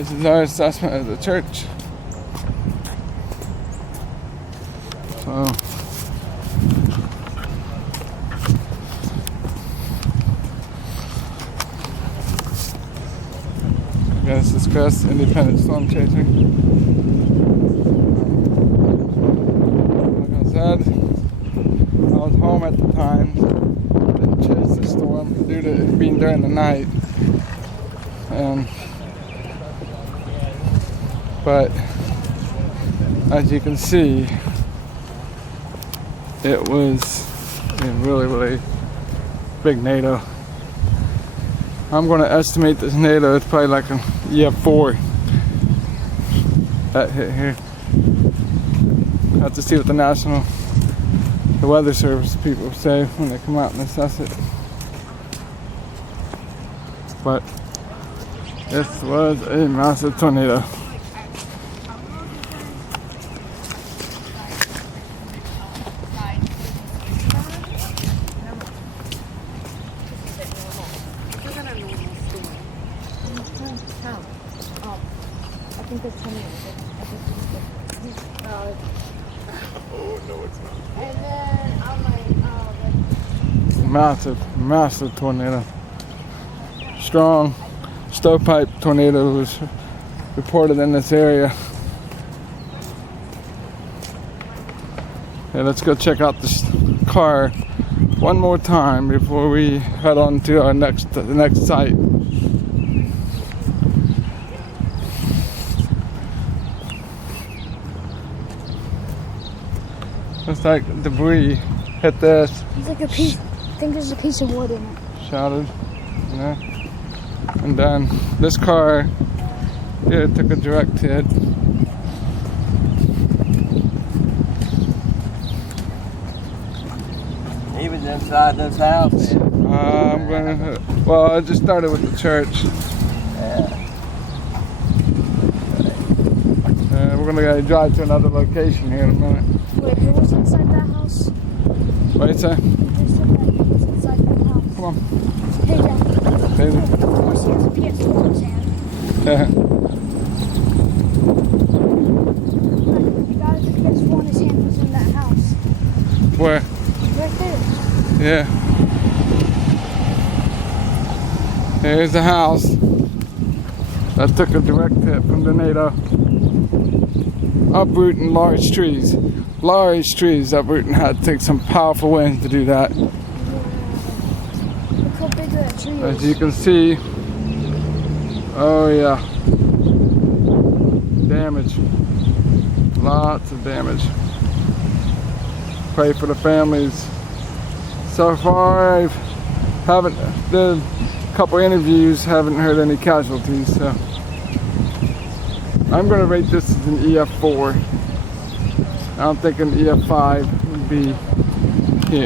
This is our assessment of the church. So I guess it's Chris, independent storm chaser. Like I said, I was home at the time. Didn't chase the storm due to it being during the night. But as you can see, it was a really, really big tornado. I'm going to estimate this tornado, it's probably like a EF4 that hit here. I have to see what the weather service people say when they come out and assess it. But this was a massive tornado. I think it's coming. Oh, no, it's not. And then I'm like, Massive tornado. Strong stovepipe tornado was reported in this area. Okay, let's go check out this car one more time before we head on to the next site. Looks like debris hit this. it's like a piece. I think there's a piece of wood in it. Shattered, you know. And then this car, yeah, it took a direct hit. He was inside this house. I just started with the church. We're gonna drive to another location here in a minute. Wait, who was inside that house? What did you say? Who said that he was inside that house? Come on. Hey, Dad. Hey. Of course, he has a PS4 in his hand. Yeah. The guy with the PS4 in his hand was in that house. Where? Right there. Yeah. Here's the house that took a direct hit from the tornado. Uprooting large trees. Large trees uprooting, had to take some powerful winds to do that. Look how big that tree is. As you can see, oh yeah, damage. Lots of damage. Pray for the families. So far, I haven't did a couple interviews, haven't heard any casualties. So I'm going to rate this as an EF4. I don't think an EF5 would be